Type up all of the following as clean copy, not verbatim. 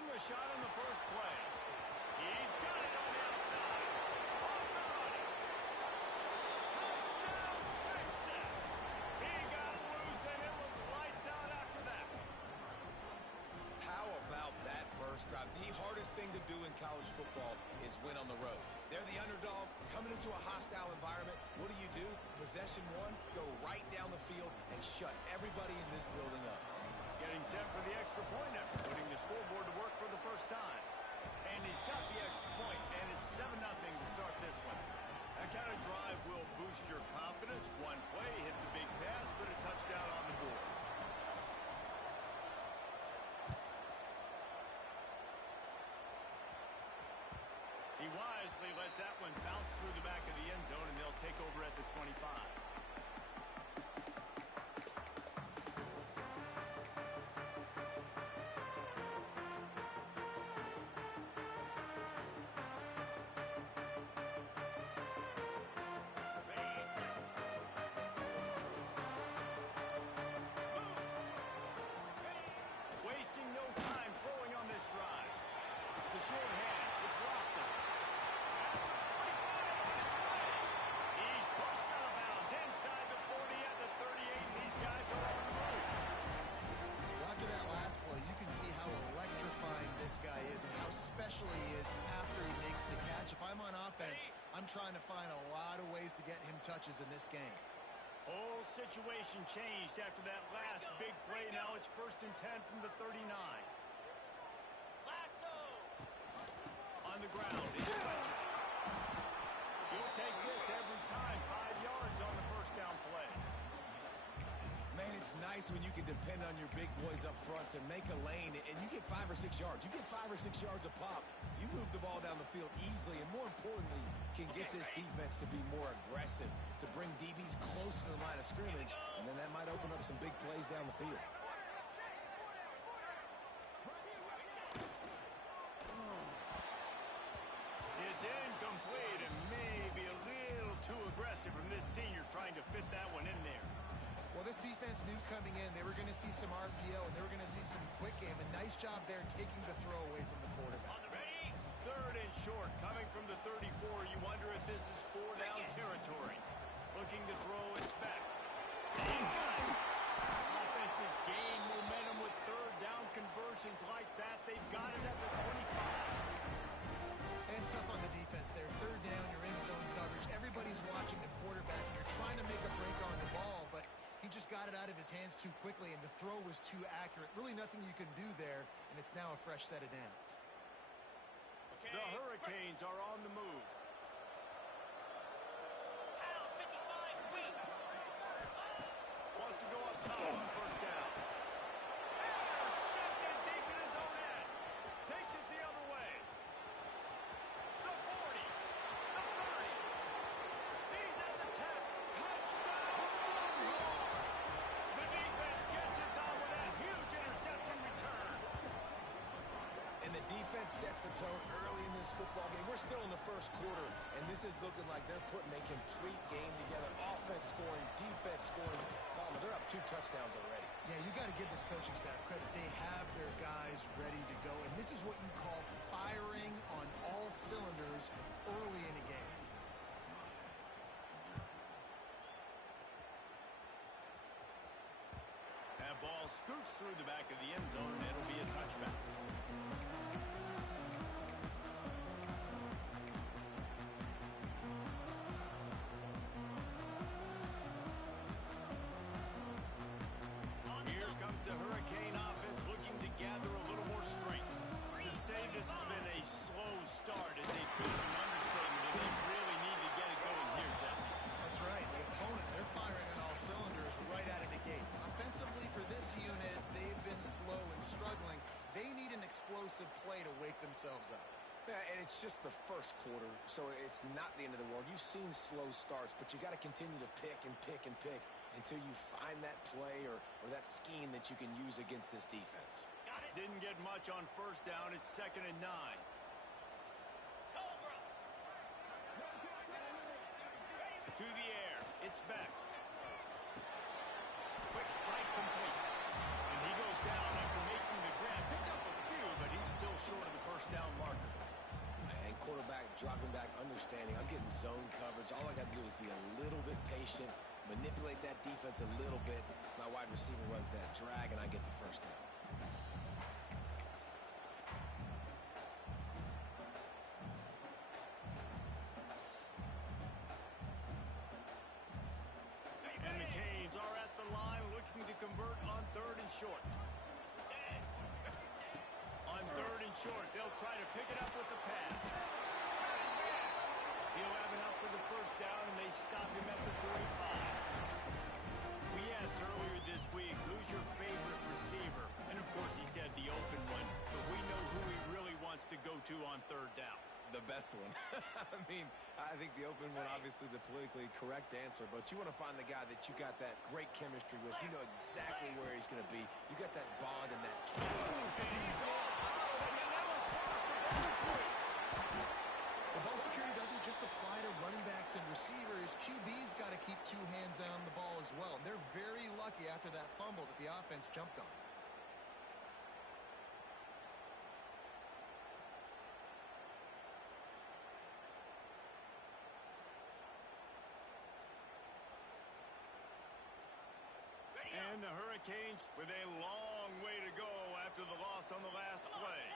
taking a shot on the first play. He's got it on the outside. Off the run. Touchdown, Texas! He got loose, and it was lights out after that. How about that first drive? The hardest thing to do in college football is win on the road. They're the underdog, coming into a hostile environment. What do? Possession one, go right down the field and shut everybody in this building up. Getting set for the extra point after putting the scoreboard to work for the first time. And he's got the extra point, and it's 7-0 to start this one. That kind of drive will boost your confidence. One play, hit the big pass, put a touchdown on the board. He wisely lets that one bounce through the back of the end zone, and they'll take over at the 25. Wasting no time throwing on this drive. The short hand, it's Lofton. He's pushed out of bounds inside the 40 at the 38, and these guys are on the move. Well, after that last play, you can see how electrifying this guy is and how special he is after he makes the catch. If I'm on offense, I'm trying to find a lot of ways to get him touches in this game. Whole situation changed after that last big play. Now it's 1st and 10 from the 39. Lasso! On the ground, it's Fletcher. He'll take this every time. 5 yards on the first down play. Man, it's nice when you can depend on your big boys up front to make a lane, and you get 5 or 6 yards. You get 5 or 6 yards a pop. You move the ball down the field easily, and more importantly, can get this defense to be more aggressive, to bring DBs close to the line of scrimmage, and then that might open up some big plays down the field. It's incomplete and maybe a little too aggressive from this senior trying to fit that one in there. Well, this defense knew coming in they were going to see some RPO and they were going to see some quick game. A nice job there taking the throw away from the quarterback. On the ready? 3rd and short, coming from the 34. You wonder if this is 4-down territory. Looking to throw, it's back. He's got it. Offense has gained momentum with 3rd down conversions like that. They've got it at the 25. And it's tough on the defense there. 3rd down, you're in zone coverage. Everybody's watching the quarterback. You're trying to make a break on the ball, but he just got it out of his hands too quickly, and the throw was too accurate. Really nothing you can do there, and it's now a fresh set of downs. The Hurricanes are on the move. Out, 55, wait. Wants to go up top on 1st down. Intercepted deep in his own end. Takes it the other way. The 40. The 30. He's at the 10. Touchdown! The defense gets it done with that huge interception return. And the defense sets the tone early in this football game. We're still in the first quarter, and this is looking like they're putting a complete game together. Offense scoring, defense scoring. Palmer, they're up 2 touchdowns already. Yeah, you got to give this coaching staff credit. They have their guys ready to go, and this is what you call firing on all cylinders early in a game. That ball scoots through the back of the end zone, and it'll be a touchback. Here comes the Hurricane offense looking to gather a little more strength. To say this has been a slow start is a bit of an understatement, and they really need to get it going here, Jesse. That's right. The opponent, they're firing on all cylinders right out of the gate. Offensively for this unit, they've been slow and struggling. They need an explosive play to wake themselves up. Yeah, and it's just the first quarter, so it's not the end of the world. You've seen slow starts, but you got to continue to pick and pick and pick until you find that play or that scheme that you can use against this defense. Got it. Didn't get much on 1st down. It's 2nd and 9. Cobra. To the air. It's back. Quick strike complete. And he goes down after making the grab. Picked up a few, but he's still short of the first down marker. And quarterback dropping back, understanding. I'm getting zone coverage. All I got to do is be a little bit patient, manipulate that defense a little bit. My wide receiver runs that drag, and I get the first down. And the Canes are at the line looking to convert on 3rd and short. On 3rd and short, they'll try to pick it up with the pass. He'll have enough for the first down, and they stop him at the 45. We asked earlier this week, who's your favorite receiver? And, of course, he said the open one, but we know who he really wants to go to on 3rd down. The best one. I mean, I think the open one, obviously the politically correct answer, but you want to find the guy that you got that great chemistry with. You know exactly where he's going to be. You got that bond and that trust. The ball security doesn't just apply to running backs and receivers. QB's got to keep 2 hands on the ball as well. And they're very lucky after that fumble that the offense jumped on. And the Hurricanes with a long way to go after the loss on the last play.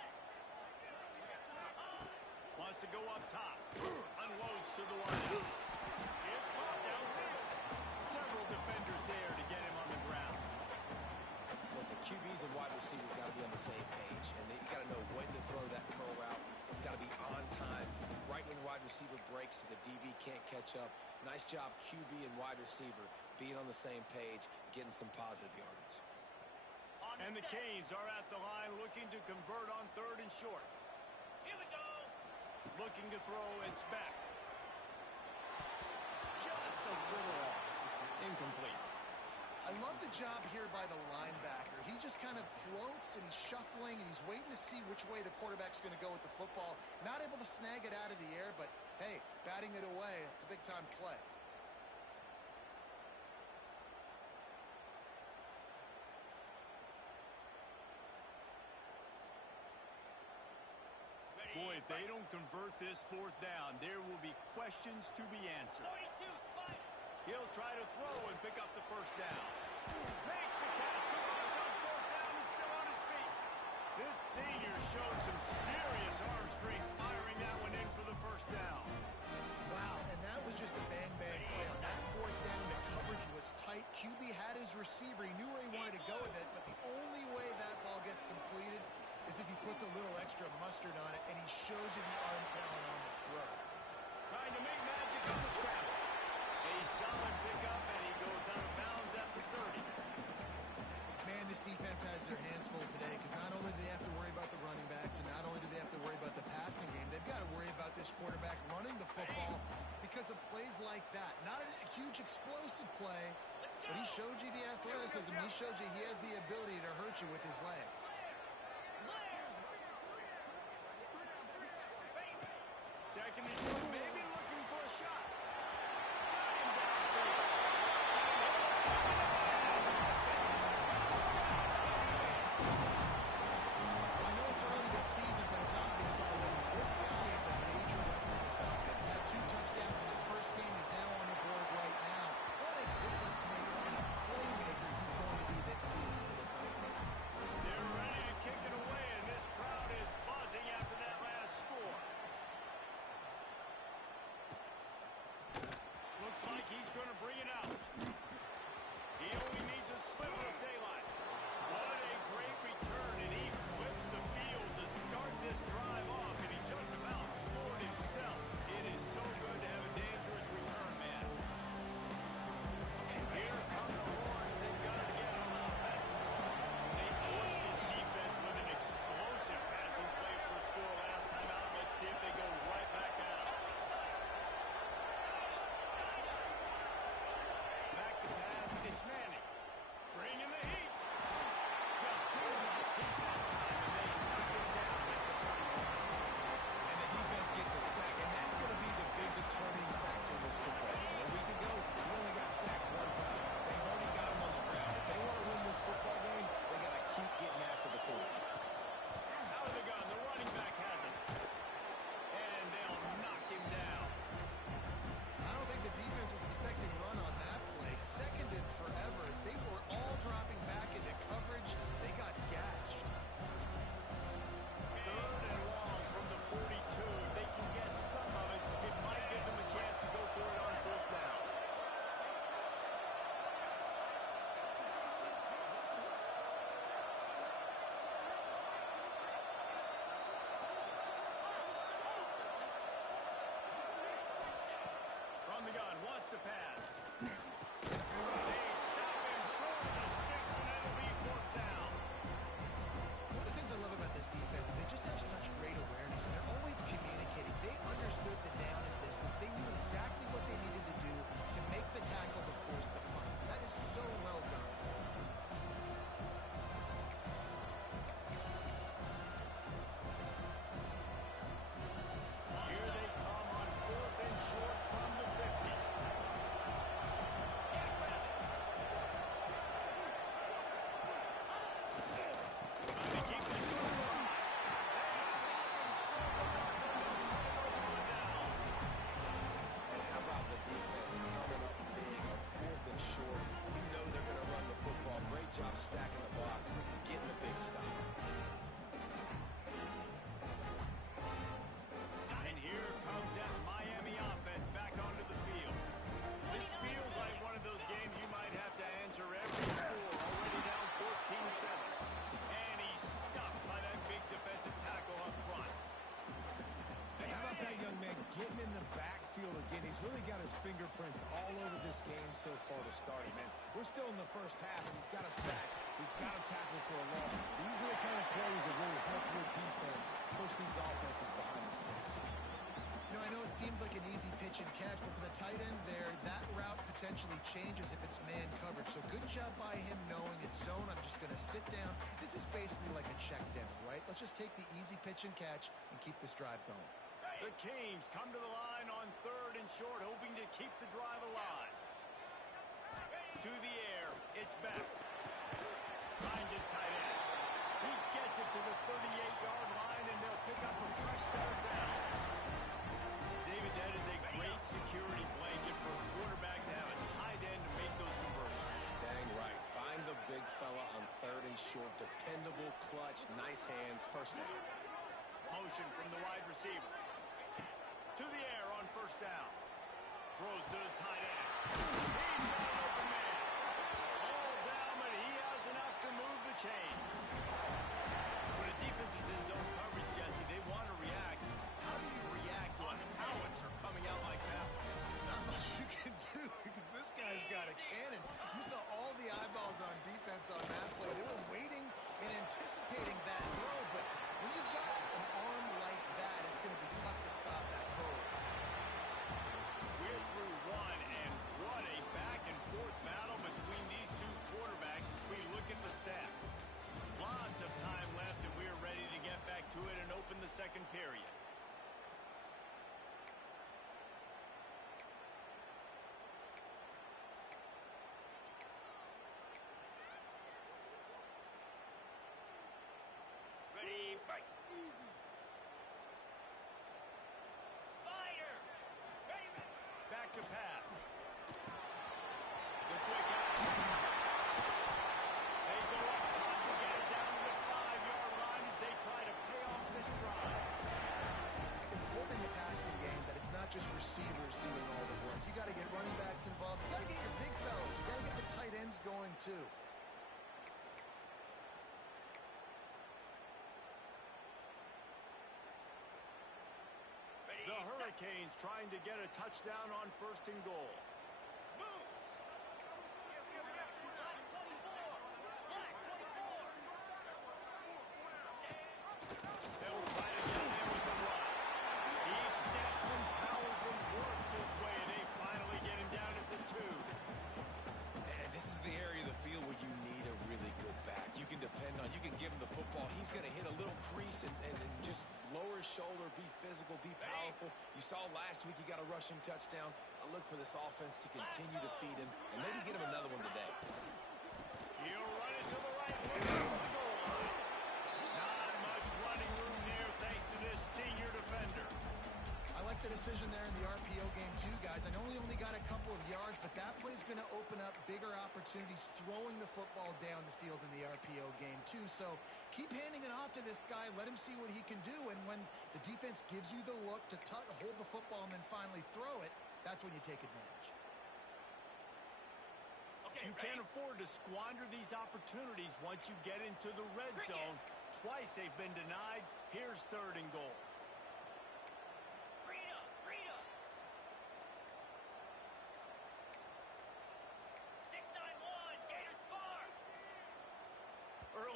Wants to go up top. Unloads to the wideout. It's caught downfield. Several defenders there to get him on the ground. Listen, QBs and wide receivers got to be on the same page, and you got to know when to throw that curl route. It's got to be on time. Right when the wide receiver breaks, the DB can't catch up. Nice job, QB and wide receiver, being on the same page, getting some positive yardage. And the Canes are at the line looking to convert on 3rd and short. Here we go. Looking to throw, it's back. Just a little off. Incomplete. I love the job here by the linebacker. He just kind of floats and he's shuffling and he's waiting to see which way the quarterback's going to go with the football. Not able to snag it out of the air, but hey, batting it away, it's a big-time play. Boy, if they don't convert this 4th down, there will be questions to be answered. 42, Spike. He'll try to throw and pick up the first down. Makes the catch. Converts on 4th down. He's still on his feet. This senior showed some serious arm strength firing that one in for the first down. Wow, and that was just a bang-bang play. On that 4th down, the coverage was tight. QB had his receiver. He knew where he wanted to go with it, but the only way that ball gets completed is if he puts a little extra mustard on it, and he shows you the arm talent on the throw. Trying to make magic on the scramble. A solid pickup, and he goes out of bounds at the 30. Man, this defense has their hands full today because not only do they have to worry about the running backs and not only do they have to worry about the passing game, they've got to worry about this quarterback running the football because of plays like that. Not a huge explosive play, but he showed you the athleticism. He showed you he has the ability to hurt you with his legs. Second and short, maybe looking for a shot. Got him downfield. I know it's early this season, but it's obvious already. This guy is a major weapon in this offense. Had 2 touchdowns in his first game. He's now on the board right now. What a difference maker and a playmaker he's going to be this season for this offense. They're ready to kick it away, and this crowd is buzzing after that last score. Looks like he's going to bring it out. He only needs a sliver of daylight. What a great return, and he flips the field to start this drive off, and he just about scored himself. It is so good to have a dangerous return, man. Here come the horns. They've got to get on offense. They torched this defense with an explosive passing play for a score last time out. Let's see if they go right back at him. Back to pass. It's Manning. Bringing Wants to pass. They stop him short of the sticks, and it'll be fourth down. One of the things I love about this defense is they just have such great awareness, and they're always communicating. They understood the down and distance. They knew exactly what they needed to do to make the tackle to force the punt. That is so well done. Here they come on fourth and short from the 50. Trying to keep the drive alive. They stop him short enough to put it over the downs. And how about the defense coming up big on fourth and short? You know they're going to run the football. Great job stacking the box, getting the big stop. And here comes that Miami offense back onto the field. This feels like one of those games you might have to answer every score. Already down 14-7. And he's stuffed by that big defensive tackle up front. Hey, how about that young man getting in the backfield again? He's really got his fingerprints all over this game so far to start him, man. We're still in the first half, and he's got a sack. He's got a tackle for a loss. These are the kind of plays that really help your defense push these offenses behind the sticks. You know, I know it seems like an easy pitch and catch, but for the tight end there, that route potentially changes if it's man coverage. So good job by him knowing it's zone. I'm just going to sit down. This is basically like a check down, right? Let's just take the easy pitch and catch and keep this drive going. The Canes come to the line on third and short, hoping to keep the drive alive. To the air, it's back. Finds his tight end. He gets it to the 38-yard line, and they'll pick up a fresh set of downs. David, that is a great security blanket for a quarterback to have a tight end to make those conversions. Dang right. Find the big fella on third and short. Dependable, clutch, nice hands. First down. Motion from the wide receiver. To the air on first down. Throws to the tight end. He's got an open man. All down, but he has enough to move the chains. When a defense is in zone coverage, Jesse, they want to react. How do you react to a howitzer coming out like that? Not much you can do because this guy's got a cannon. You saw all the eyeballs on defense on that play. They were waiting and anticipating that throw, but when you've got an arm like that, it's going to be tough to stop that curl. We're through one, and what a back-and-forth battle between these two quarterbacks as we look at the stats. Lots of time left, and we're ready to get back to it and open the second period. Ready, fight. Spider. Ready, ready. Back to pass. The quick out. They go up top to get it down to the 5-yard line as they try to pay off this drive. Important in the passing game that it's not just receivers doing all the work. You got to get running backs involved. You got to get your big fellas. You got to get the tight ends going too. The Hurricanes trying to get a touchdown on first and goal. Moves. Black 24. Black 24. They'll try to get in with the run. He steps and powers and works his way, and they finally get him down at the 2. And this is the area of the field where you need a really good back. You can depend on, you can give him the football. He's going to hit a little crease and just lower his shoulder, be physical, be powerful. You saw last week he got a rushing touchdown. I look for this offense to continue to feed him and maybe get him another one today. He'll run it to the right. Looking for the goal line. Not much running room there thanks to this senior defender. I like the decision there in the RPO game too, guys. I know he only got a couple of yards, but that play's going to open up bigger opportunities throwing the football down the field in the RPO game too. So keep handing it off to this guy. Let him see what he can do. And when the defense gives you the look to hold the football and then finally throw it, that's when you take advantage. Okay, You ready? can't afford to squander these opportunities once you get into the red Bring it. zone. Twice they've been denied. Here's third and goal. Bring it up. Bring it up.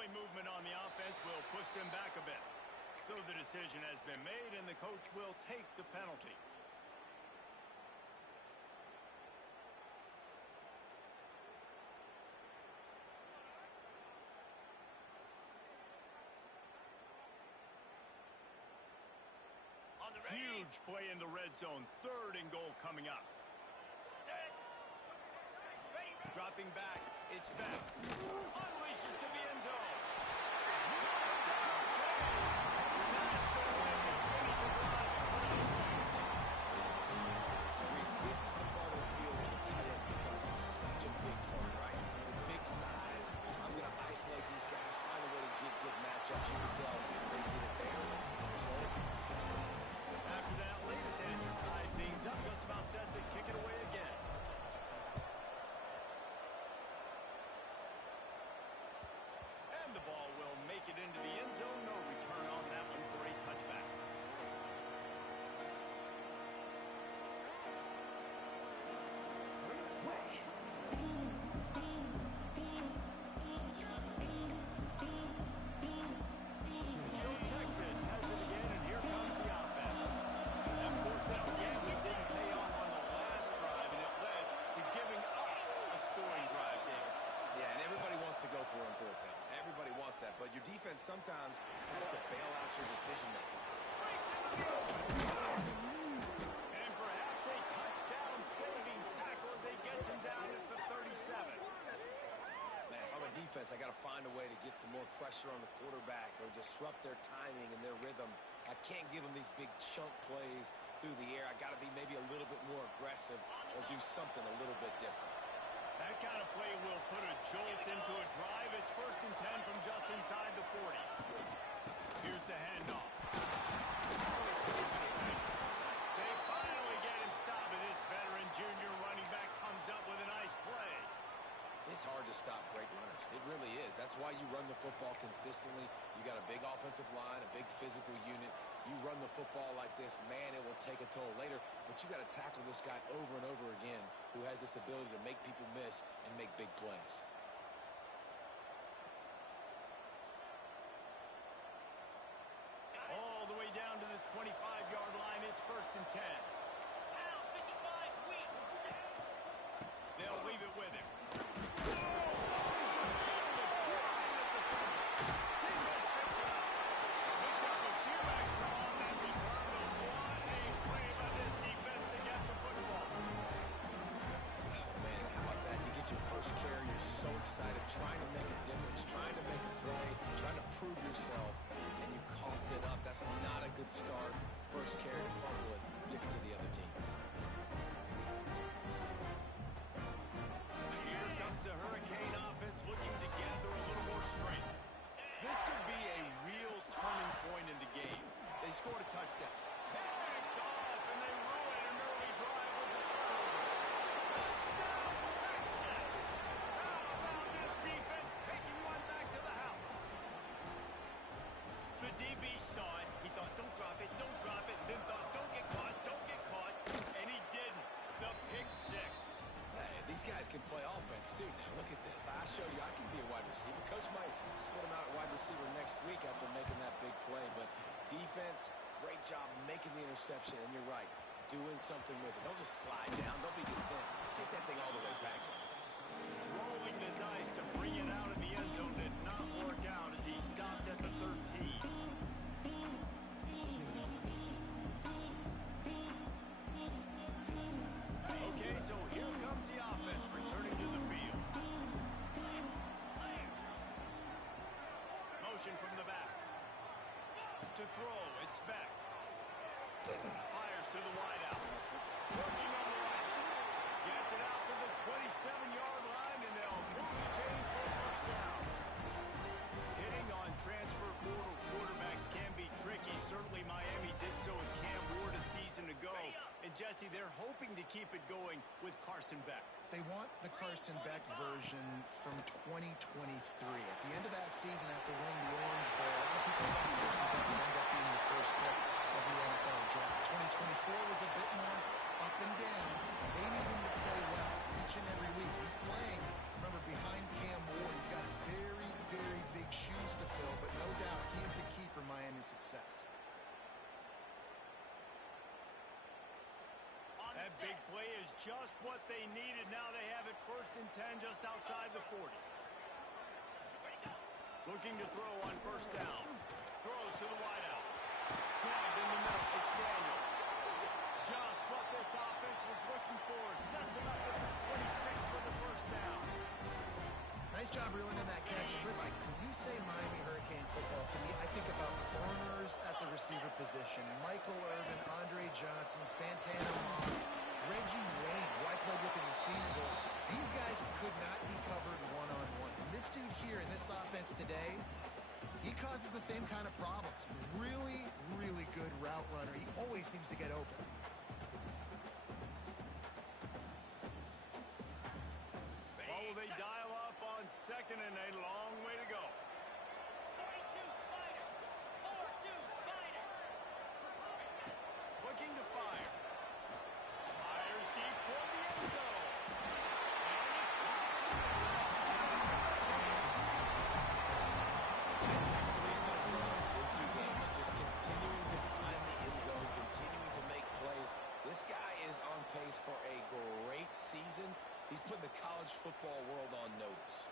Early movement on the offense will push them back a bit. So the decision has been made, and the coach will take the penalty. On the ready. Huge play in the red zone. 3rd and goal coming up. Set. Ready, ready. Dropping back. It's back. Unleashes to the end zone. Touchdown, Kane. That's the way to finish a drive and put up points. Reese, this is the part of the field where the tight ends become such a big part, right? The big size. I'm going to isolate these guys, find a way to get good matchups. You can tell they did it there. Result, 6 points. After that latest answer tied things up, just about set to kick it away again. And the ball will make it into the end zone. No return on that one for a touchback. So Texas has it again, and here comes the offense. That 4th down gambling didn't pay off on the last drive, and it led to giving up a scoring drive, David. Yeah, and everybody wants to go for it on 4th down. Everybody wants that, but your defense sometimes has to bail out your decision-making. Breaks into the open. And perhaps a touchdown-saving tackle as they gets him down at the 37. Man, if I'm a defense, I got to find a way to get some more pressure on the quarterback or disrupt their timing and their rhythm. I can't give them these big chunk plays through the air. I got to be maybe a little bit more aggressive or do something a little bit different. That kind of play will put a jolt into a drive. It's 1st and 10 from just inside the 40. Here's the handoff. They finally get him stopped, and this veteran junior running back comes up with a nice play. It's hard to stop great runners. It really is. That's why you run the football consistently. You got a big offensive line, a big physical unit. You run the football like this, man, it will take a toll later. But you got to tackle this guy over and over again who has this ability to make people miss and make big plays. All the way down to the 25-yard line. It's 1st and 10. Pound 55 weak. They'll leave it with him. Oh, he just handled it. It's a fumble. Defense picks it up. Picked up a few extra on that return, but what a play by this defense to get the football. Oh, man, how about that? You get your first carry. You're so excited, trying to make a difference, trying to make a play, trying to prove yourself, and you coughed it up. That's not a good start. First carry to fumble it, give it to the other team. Here comes the Hurricane offense looking to gather a little more strength. This could be a real turning point in the game. They scored a touchdown. Picked off, and they ruin an early drive with a turnover. Touchdown, Texas! How about this defense taking one back to the house? The DB saw it. He thought, don't drop it, then thought, don't get caught, and he didn't. The pick 6. Hey, these guys can play offense, too. Now, look at this. I showed you I can be a wide receiver. Coach might split him out at wide receiver next week after making that big play. But defense, great job making the interception. And you're right, doing something with it. Don't just slide down. Don't be content. Take that thing all the way back. Rolling the dice to bring it out of the end zone did not work out as he stopped at the 13. Okay, so here comes the offense returning to the field. Motion from the back. To throw, it's back. Fires to the wideout. Working on the right. Gets it out to the 27-yard line, and they'll move the chains for a 1st down. Hitting on transfer portal quarterbacks can be tricky. Certainly Miami did so with Cam Ward a season ago. And Jesse, they're hoping to keep it going with Carson Beck. They want the Carson Beck version from 2023. At the end of that season, after winning the Orange Bowl, a lot of people thought Carson Beck would end up being the 1st pick of the NFL draft. 2024 was a bit more up and down. They need him to play well each and every week. He's playing, remember, behind Cam Ward. He's got very, very big shoes That big play is just what they needed. Now they have it 1st and 10 just outside the 40. Looking to throw on 1st down. Throws to the wideout. Snagged in the middle. It's Daniels. Just what this offense was looking for. Sets him up at the 26 for the 1st down. Nice job reeling in that catch. And listen, when you say Miami Hurricane football, to me, I think about burners at the receiver position. Michael Irvin, Andre Johnson, Santana Moss, Reggie Wayne, who I played with in the Senior Bowl. These guys could not be covered one-on-one. And this dude here in this offense today, he causes the same kind of problems. Really, really good route runner. He always seems to get open. What will they dial up on 2nd and a long way to go? 42 Spider. 4-2 Spider. Looking to fire. Fires deep toward the end zone. And it's caught. And that's 3 touchdowns in 2 games. Just continuing to find the end zone, continuing to make plays. This guy is on pace for a great season. He's put the college football world on notice.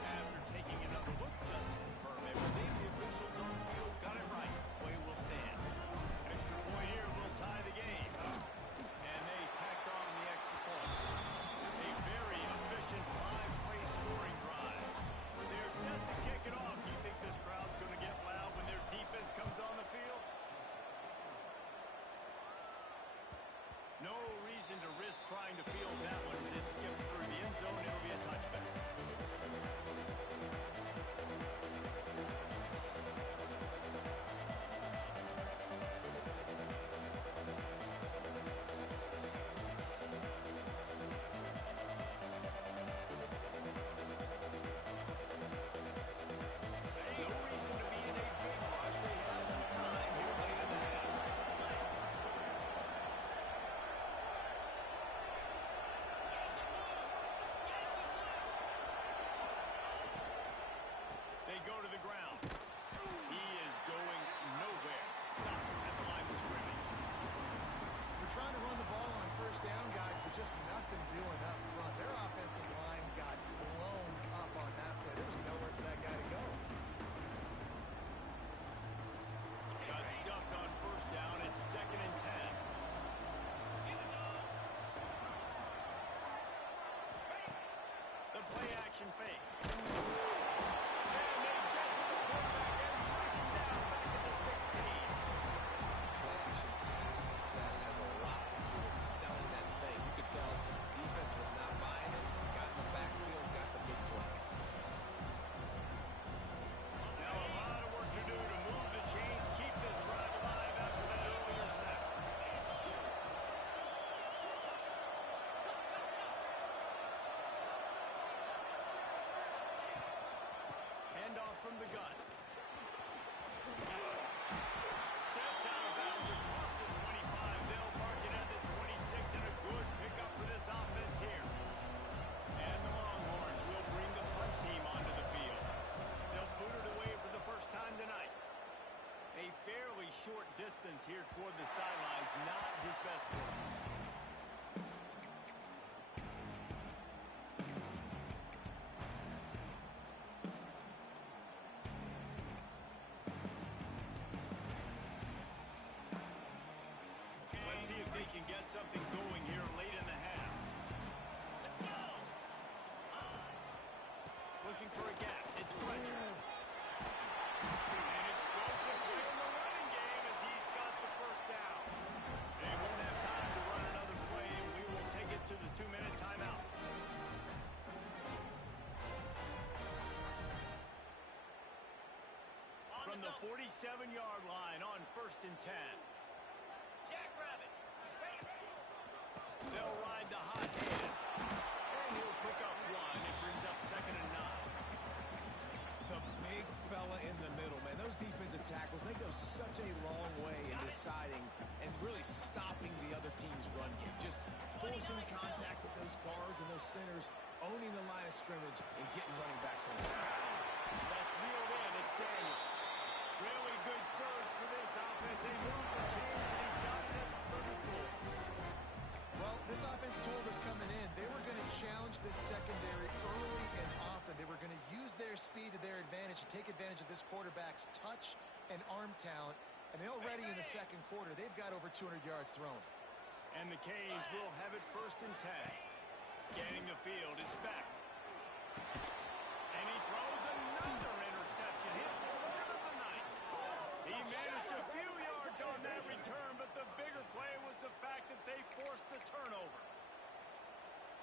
After taking another look just to confirm everything, the officials on the field got it right. Play will stand. Extra point here will tie the game. And they tacked on the extra point. A very efficient 5-play scoring drive. They're set to kick it off. You think this crowd's going to get loud when their defense comes on the field? No reason to risk trying to field that one as it skips through the end zone. It'll be a touchback. No reason to be in a big rush. They have some time here late in the half. They go to the ground. He is going nowhere. Stop at the line of scrimmage. We're trying to run the ball on 1st down, guys, but just nothing doing up front. Their offensive line got blown up on that play. There was nowhere for that guy to go. Got stuffed on 1st down. It's 2nd and 10. The play action fake. And they get to the quarterback and push him down back at the 16. Play action pass success has a lot to do with selling that fake. You could tell defense was not buying it. Got in the backfield, got the big play. Now a lot of work to do to move the chains, keep this drive alive after that earlier set. Handoff from the gun. Steps out of bounds across the 25. They'll mark it at the 26, and a good pickup for this offense here. And the Longhorns will bring the punt team onto the field. They'll boot it away for the 1st time tonight. A fairly short distance here toward the sidelines, not his best work. Let's see if they can get something going here late in the half. Let's go. Looking for a gap. It's Fletcher. An explosive play in the running game as he's got the 1st down. They won't have time to run another play, and we will take it to the 2-minute timeout. From the 47-yard line on 1st and 10. Jackrabbit. They'll ride the hot hand. And he'll pick up 1. It brings up 2nd and 9. The big fella in the middle, man. Those defensive tackles, they go such a long way in deciding and really stopping the other team's run game. Just forcing contact with those guards and those centers, owning the line of scrimmage, and getting running backs on the ground. That's reeled in. It's Daniels. Really good surge for this offense. They move the chains, and he's got it at the speed to their advantage and take advantage of this quarterback's touch and arm talent. And already in the second quarter, they've got over 200 yards thrown. And the Canes will have it 1st and 10. Scanning the field, it's back. And he throws another interception. His 3rd of the night. He managed a few yards on that return, but the bigger play was the fact that they forced the turnover.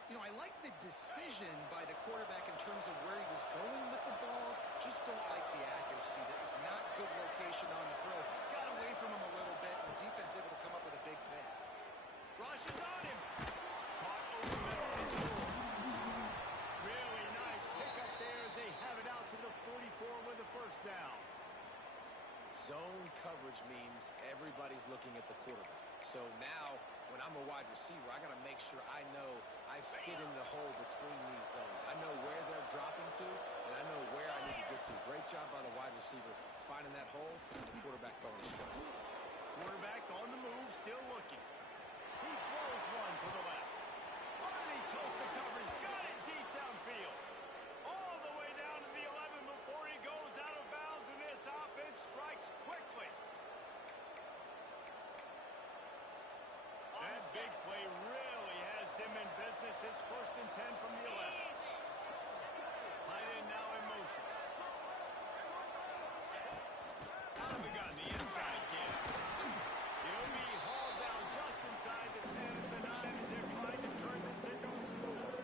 You know, I like the decision by the quarterback in terms of where he was going with the ball. Just don't like the accuracy. That was not good location on the throw. Got away from him a little bit, and the defense able to come up with a big pick. Rush is on him. Caught over the middle. It's full. Really nice pickup there as they have it out to the 44 with the 1st down. Zone coverage means everybody's looking at the quarterback. So now, when I'm a wide receiver, I got to make sure I know I fit in the hole between these zones. I know where they're dropping to, and I know where I need to get to. Great job by the wide receiver finding that hole, and the quarterback throwing a strike. Quarterback on the move, still looking. He throws one to the left. Underneath Tulsa coverage, got it deep downfield. All the way down to the 11 before he goes out of bounds, and this offense strikes quickly. That big play really has them in business. It's 1st and 10 from the 11. Tight end now in motion. Out of the gun, the inside kid. He'll be hauled down just inside the 10 at the 9 as they're trying to turn this into a score.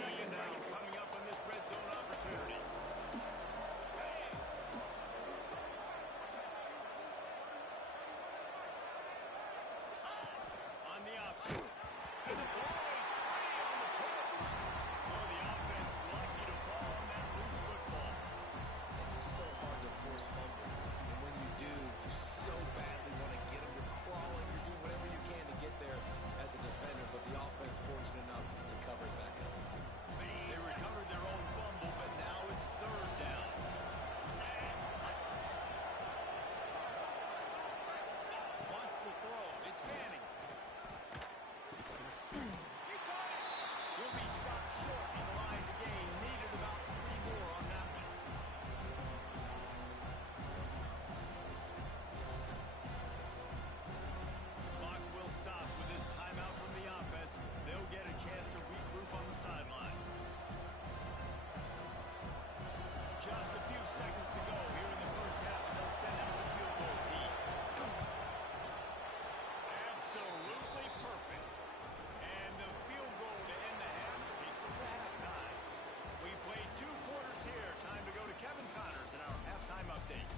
Second down coming up on this red zone opportunity. On the option. And the ball is free on the pitch. Oh, the offense lucky to fall on that loose football. It's so hard to force fumbles. And when you do, you so badly want to get them. You're crawling. You're doing whatever you can to get there as a defender. But the offense fortunate enough to cover it back up. They recovered their own fumble, but now it's 3rd down. Wants to throw. It's Manning. He caught it. Will be stopped short on the line to gain. Needed about 3 more on that one. Clock will stop with this timeout from the offense. They'll get a chance to regroup on the sideline. Just a few seconds to go here in the 1st half, and they'll send out the field goal team. Absolutely perfect. And the field goal to end the half takes us to halftime. We played 2 quarters here. Time to go to Kevin Connors in our halftime update.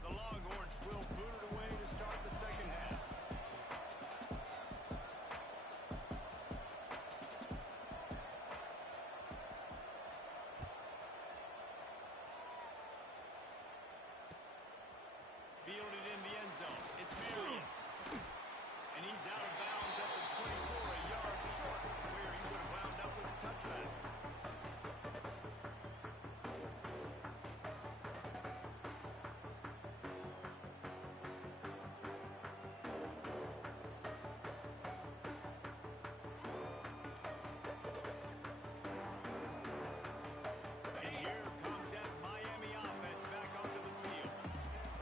The Longhorns will boot it away to start the second half. Fielded in the end zone. It's Marion. And he's out of bounds at the 24, a yard short of where he would have wound up with a touchback. And here comes that Miami offense back onto the field.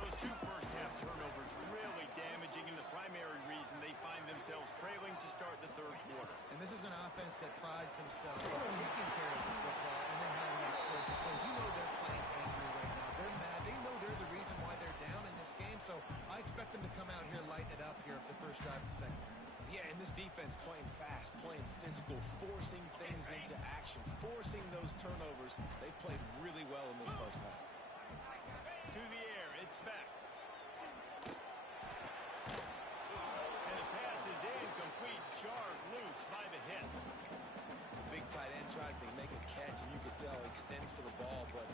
Those 2 first-half turnovers really damaging, and the primary reason they find themselves trailing to start the 3rd quarter. And this is an offense that prides themselves on taking care of the football and then having explosive plays. You know they're playing angry right now. They're mad. They know they're the reason why they're down in this game. So I expect them to come out here, lighten it up here for the 1st drive of the second half. Yeah, and this defense playing fast, playing physical, forcing things into action, forcing those turnovers. They played really well in this 1st half. To the air, it's back. And the pass is incomplete, jarred loose by the hit. Big tight end tries to make a catch, and you can tell he extends for the ball, but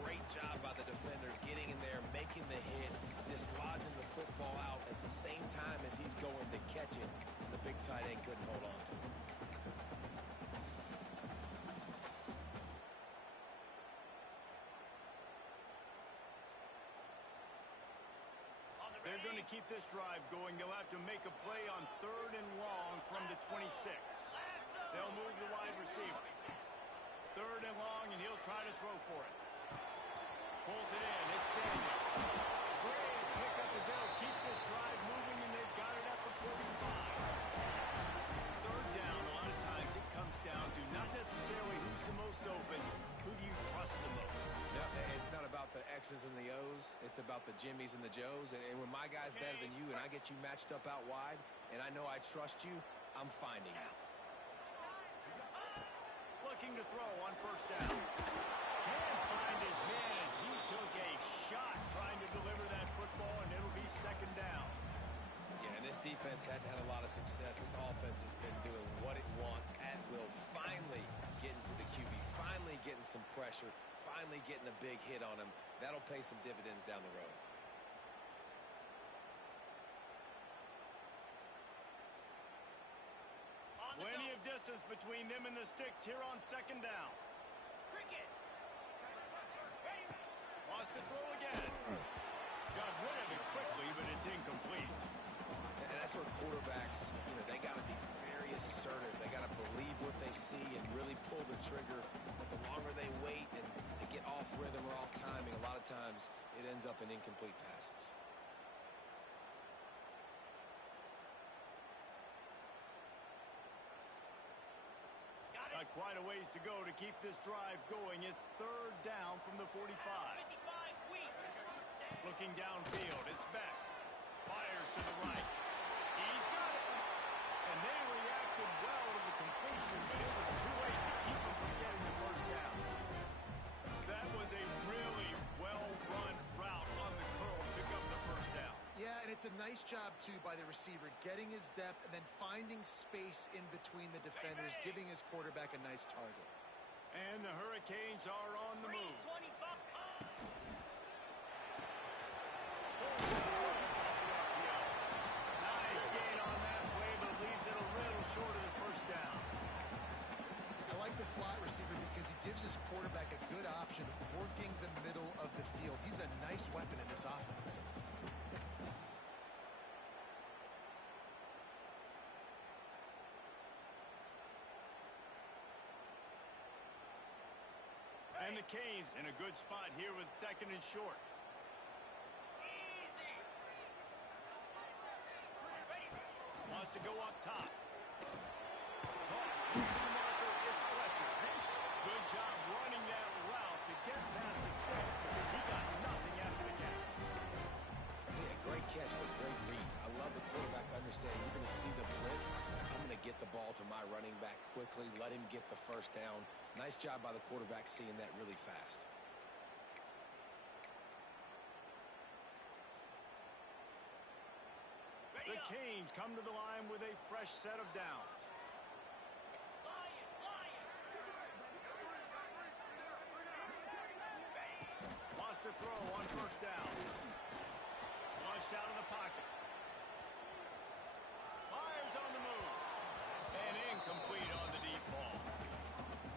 great job by the defender getting in there, making the hit, dislodging the football out at the same time as he's going to catch it. And the big tight end couldn't hold on to it. They're going to keep this drive going. They'll have to make a play on 3rd and long from the 26. They'll move the wide receiver. 3rd and long, and he'll try to throw for it. Pulls it in. It's Daniels. Great pickup as they'll keep this drive moving, and they've got it at the 45. 3rd down, a lot of times it comes down to not necessarily who's the most open, who do you trust the most? Yeah, it's not about the X's and the O's. It's about the Jimmies and the Joes. And when my guy's better than you and I get you matched up out wide and I know I trust you, I'm finding you. Looking to throw on 1st down. Can't find his man as he took a shot trying to deliver that football, and it'll be 2nd down. Yeah, and this defense had a lot of success. This offense has been doing what it wants at will. Finally getting to the QB, finally getting some pressure, finally getting a big hit on him. That'll pay some dividends down the road. Plenty of distance between them and the sticks here on 2nd down. Cricket. Wants to throw again. Got rid of it quickly, but it's incomplete. And that's where quarterbacks, they got to be very assertive. They got to believe what they see and really pull the trigger. But the longer they wait and they get off rhythm or off timing, a lot of times it ends up in incomplete passes. Got quite a ways to go to keep this drive going. It's 3rd down from the 45. 55 weak. Looking downfield, it's Beck. Fires to the right. He's got it. And they reacted well to the completion, but it was too late to keep him from getting the 1st down. That was a really well-run route on the curl to pick up the 1st down. Yeah, and it's a nice job, too, by the receiver, getting his depth and then finding space in between the defenders, giving his quarterback a nice target. And the Hurricanes are on the move. 325. Nice gain on that play, but leaves it a little short of the 1st down. I like the slot receiver because he gives his quarterback a good option working the middle of the field. He's a nice weapon in this offense. And the Canes in a good spot here with 2nd and short. Easy. Ready. Wants to go up top. Caught. To the marker. It's Fletcher. Good job running that route to get past the sticks because he got nothing after the catch. Yeah, great catch, but great read. I love the quarterback understanding. You're going to see the blitz. I'm going to get the ball to my running back quickly, let him get the 1st down. Nice job by the quarterback seeing that really fast. The Canes come to the line with a fresh set of downs. Wants to throw on 1st down. Launched out of the pocket. Fires on the move. And incomplete on the deep ball.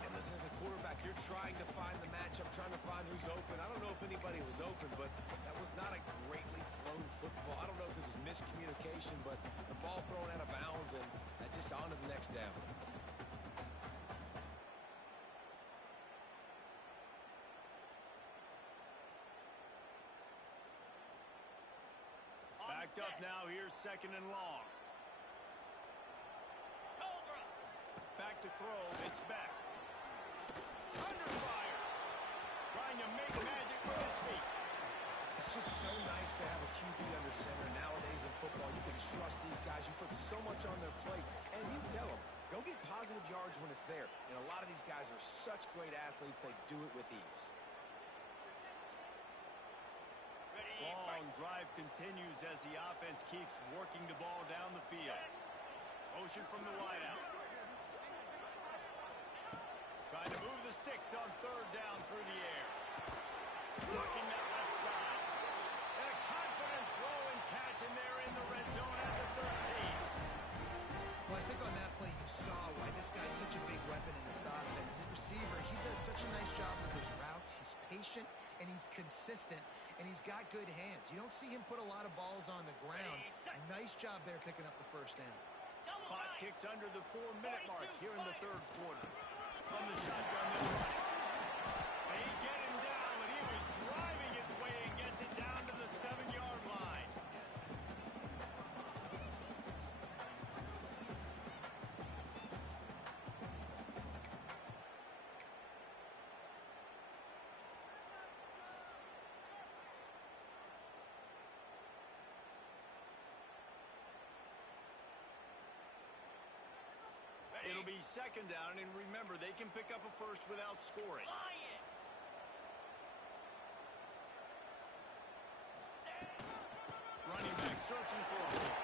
And listen, as a quarterback, you're trying to find the matchup, trying to find who's open. I don't know if anybody was open, but that was not a greatly thrown football. I don't know if it was miscommunication, but the ball thrown out of bounds and just on to the next down. Backed up now, here's 2nd and long. Cobra. Back to throw, it's back. Under fire. Trying to make magic with his feet. It's just so nice to have a QB under center. Nowadays in football, you can trust these guys. You put so much on their plate, and you tell them, go get positive yards when it's there. And a lot of these guys are such great athletes, they do it with ease. Long drive continues as the offense keeps working the ball down the field. Motion from the wideout. Trying to move the sticks on third down through the air. Looking that left side. And a confident throw and catch, and they're in the red zone at the 13. Well, I think on that play you saw why this guy's such a big weapon in this offense. At receiver, he does such a nice job with his routes. He's patient, and he's consistent, and he's got good hands. You don't see him put a lot of balls on the ground. Nice job there picking up the first down. Clock kicks under the 4-minute mark here in the third quarter. From the shotgun, they're running. They get him down, but he was driving his way and gets it down to the 7-yard line. It'll be second down, and remember, they can pick up a first without scoring. Running back searching for a hole.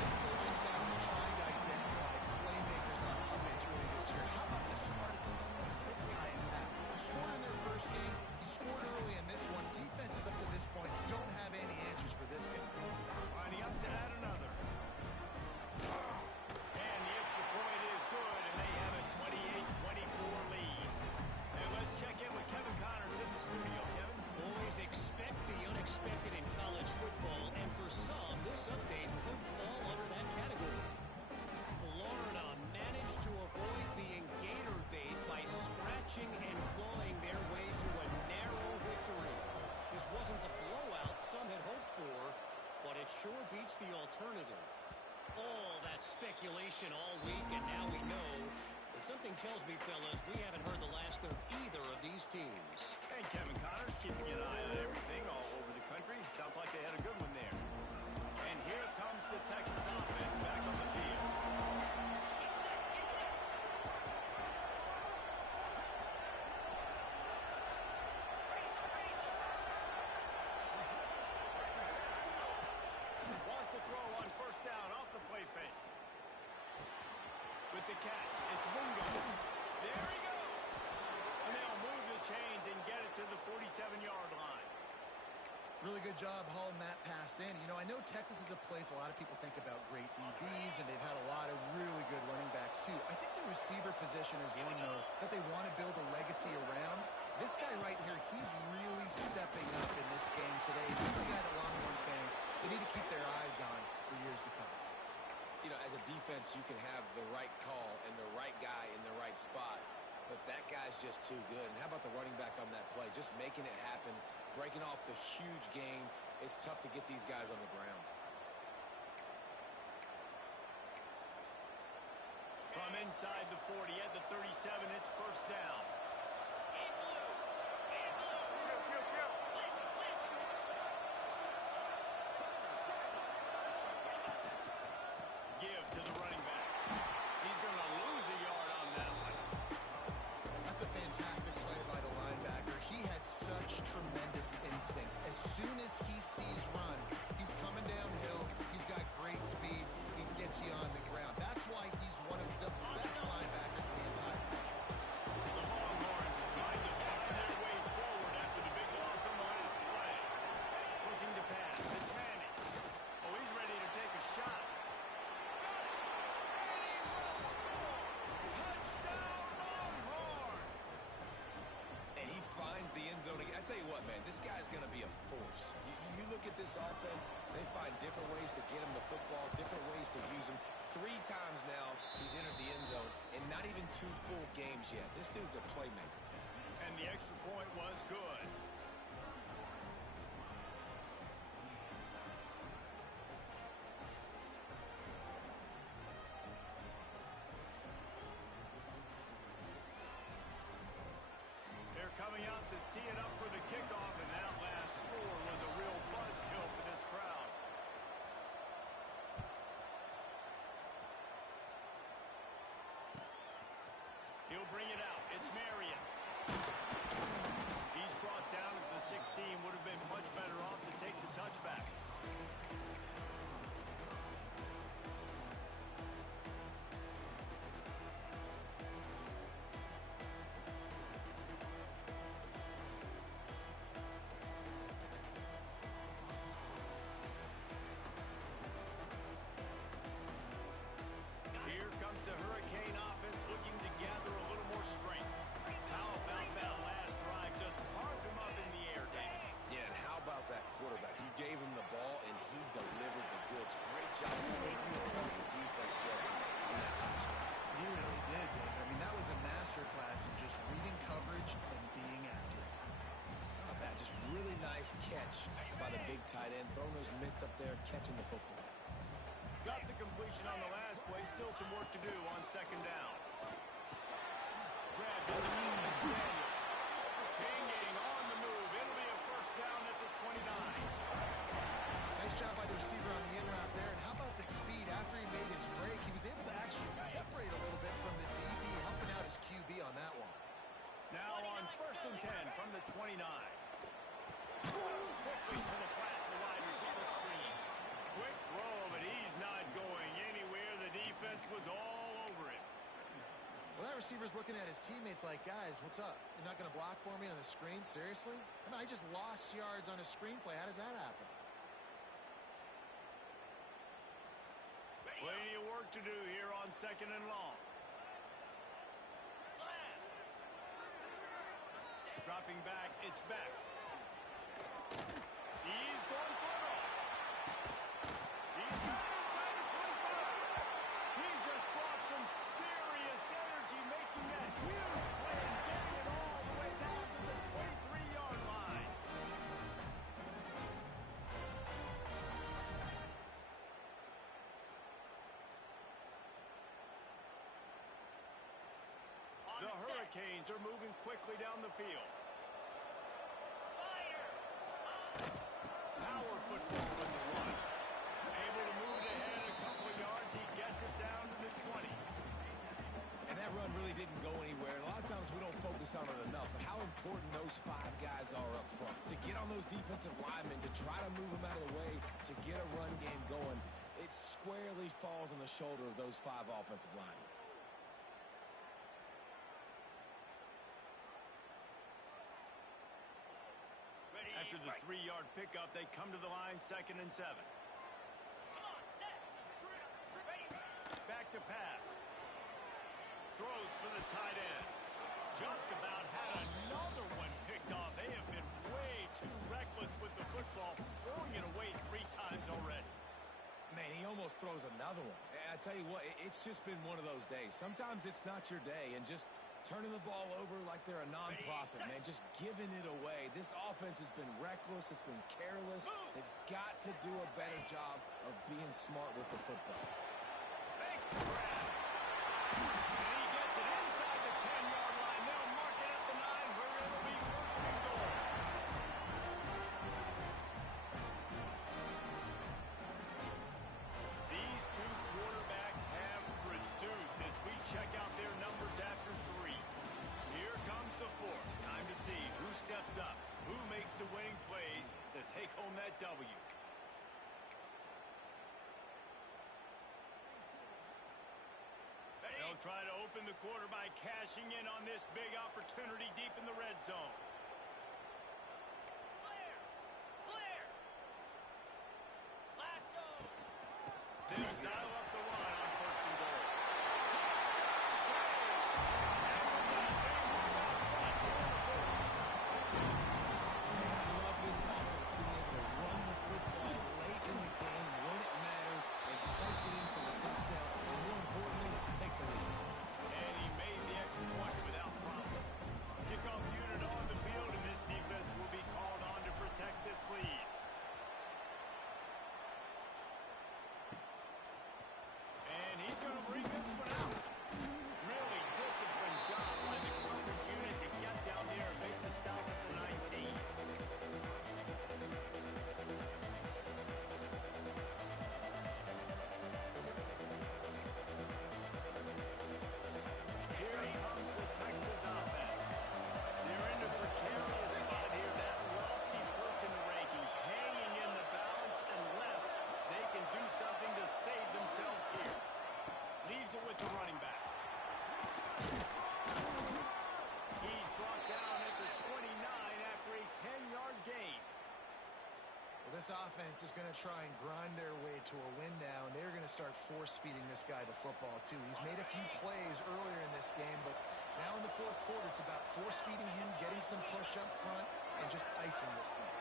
This coaching staff is trying to identify playmakers on offense really this year. How about the start of the season this guy has had? Scored in their first game. He scored early in this one. Defenses up to this point don't have any answers for this game. Lining up to add another. And the extra point is good, and they have a 28-24 lead. And let's check in with Kevin Connors in the studio. Kevin? Boys, expect the unexpected in college football, and for some, this update could fall under that category. Florida managed to avoid being gator bait by scratching and clawing their way to a narrow victory. This wasn't the blowout some had hoped for, but it sure beats the alternative. All that speculation all week, and now we know. But something tells me, fellas, we haven't heard the last of either of these teams. And Kevin Connors keeping an eye on everything all over the country. Sounds like they had a good one there. And here comes the Texas offense back on the field. Wants to throw on first down off the play fake. With the catch, it's Wingo. There he goes. And they'll move the chains and get it to the 47-yard line. Really good job hauling that pass in. You know, I know Texas is a place a lot of people think about great DBs, and they've had a lot of really good running backs, too. I think the receiver position is one, though, that they want to build a legacy around. This guy right here, he's really stepping up in this game today. He's a guy that Longhorn fans, they need to keep their eyes on for years to come. You know, as a defense, you can have the right call and the right guy in the right spot, but that guy's just too good. And how about the running back on that play? Just making it happen, breaking off the huge game. It's tough to get these guys on the ground. From inside the 40 at the 37, it's first down. Give to the running back. He's going to lose a yard on that one. That's a fantastic play by the linebacker. He has such tremendous instincts. As soon as he sees run, he's coming downhill. He's got great speed. He gets you on the ground. That's why he's one of the best linebackers in the entire country. The Longhorns trying to find their way forward after the big loss on the last play. Looking to pass. It's Manning. Oh, he's ready to take a shot. And he will score. Touchdown, Longhorns. And he finds the end zone again. I tell you what, man, this guy's going to be a force. You look at this offense, they find different ways to get him the football, different ways to use him. 3 times now he's entered the end zone, and not even 2 full games yet. This dude's a playmaker. And the extra point was good. They're coming out to tee it up for the kickoff, and that last score was a real buzzkill for this crowd. He'll bring it out. It's Marion. He's brought down at the 16. Would have been much better off to take the touchback. Nice catch by the big tight end, throwing those mitts up there, catching the football. Got the completion on the last play. Still some work to do on second down. Grabbed in the middle. It's Daniels. Chain gang on the move. It'll be a first down at the 29. Nice job by the receiver on the in route there. And how about the speed after he made his break? He was able to actually separate a little bit from the DB, helping out his QB on that one. Now on first and 10 from the 29. Quickly to the flat, the wide receiver screen. Quick throw, but he's not going anywhere. The defense was all over it. Well, that receiver's looking at his teammates like, guys, what's up? You're not going to block for me on the screen? Seriously? I mean, I just lost yards on a screenplay. How does that happen? Plenty of work to do here on second and long. Dropping back, it's back. He's going for it all. He's got it inside the 25. He just brought some serious energy, making that huge play and getting it all the way down to the 23-yard line. The Hurricanes are moving quickly down the field. Power football with the run. Able to move ahead a couple of yards. He gets it down to the 20. And that run really didn't go anywhere. A lot of times we don't focus on it enough, but how important those 5 guys are up front. To get on those defensive linemen, to try to move them out of the way, to get a run game going, it squarely falls on the shoulder of those 5 offensive linemen. After the 3-yard pickup, they come to the line, 2nd and 7. Back to pass. Throws for the tight end. Just about had another one picked off. They have been way too reckless with the football, throwing it away 3 times already. Man, he almost throws another one. And I tell you what, it's just been one of those days. Sometimes it's not your day, and just turning the ball over like they're a non-profit, man, just giving it away. This offense has been reckless. It's been careless. It's got to do a better job of being smart with the football. Makes the grab. And he gets it inside the 10-yard line. They'll mark it at the 9 where it'll be first and goal. These 2 quarterbacks have produced as we check out their numbers after 3. Here comes the 4th. Time to see who steps up, who makes the winning plays to take home that W. They'll try to open the quarter by cashing in on this big opportunity deep in the red zone. They'll dial up the run on first and goal. I love this offense being able to run the football late in the game when it matters and punch it in for the touchdown, and more importantly, take the lead. And he made the extra point without problem. Kickoff unit on the field, and this defense will be called on to protect this lead. And he's going to bring this one out. Really disciplined job by the coverage unit to get down there and make the stop at the 19. Here comes the Texas offense. They're in a precarious spot here, that lofty perch in the rankings, hanging in the balance unless they can do something to save themselves here. Leaves it with the running back. He's brought down at the 29 after a 10-yard gain. Well, this offense is going to try and grind their way to a win now, and they're going to start force-feeding this guy the football, too. He's made a few plays earlier in this game, but now in the 4th quarter, it's about force-feeding him, getting some push up front, and just icing this thing.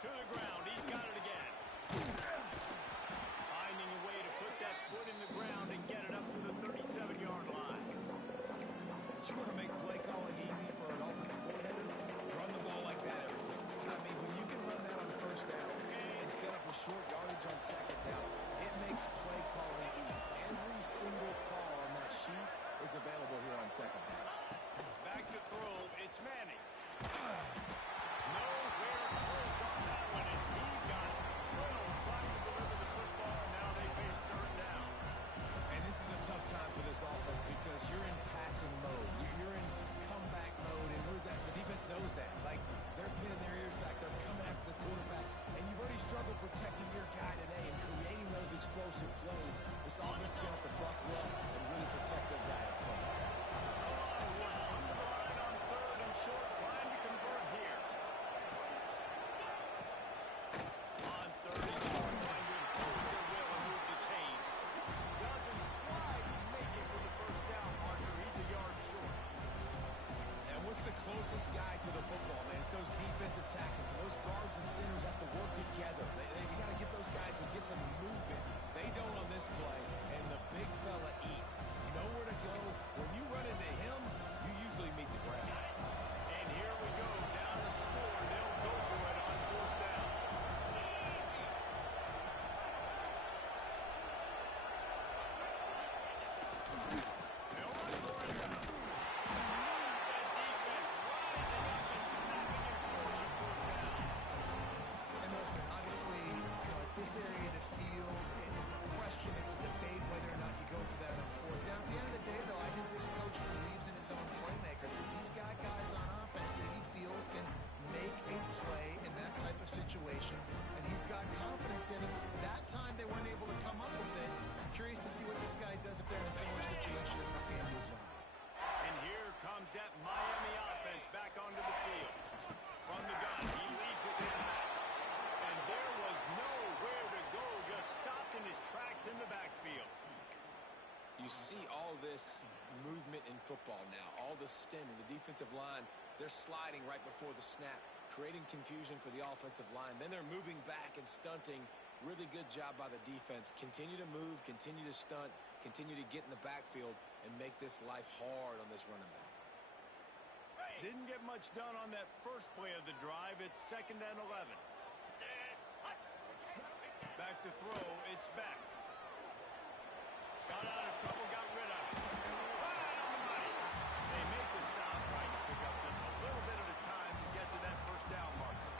To the ground. He's got it again. Finding a way to put offense is going to have to buckle up and really protect their guy up front. Longhorns come to the line on 3rd and short, trying to convert here. On 3rd and short, trying to impose their will and move the chains. Doesn't quite make it to the first down marker. He's a yard short. And what's the closest guy to the football, man? It's those defensive tackles. And those guards and centers have to work together. You got to get those guys and get some movement. They don't on this play, and the big fella eats. Nowhere to go. When you run into him, you usually meet the ground. And here we go, down the score. They'll go for it on 4th down. They'll run for it. That defense rising up and stopping him short on 4th down. And listen, obviously, at this area of the field, it's a question, it's a debate whether or not you go for that on 4th down. At the end of the day, though, I think this coach believes in his own playmakers. And he's got guys on offense that he feels can make a play in that type of situation, and he's got confidence in it. That time they weren't able to come up with it. I'm curious to see what this guy does if they're in a similar situation as this game moves on. And here comes that Miami offense back onto the field. From the gun, he leaves it in back. And there was nowhere to go, just stopped in his tracks in the backfield. You see all this movement in football now, all the stemming, the defensive line, they're sliding right before the snap, creating confusion for the offensive line. Then they're moving back and stunting. Really good job by the defense. Continue to move, continue to stunt, continue to get in the backfield and make this life hard on this running back. Didn't get much done on that first play of the drive. It's 2nd and 11. Back to throw, it's back. Got out of trouble, got rid of it. Right on the money. They make the stop, trying to pick up just a little bit at a time to get to that first down marker.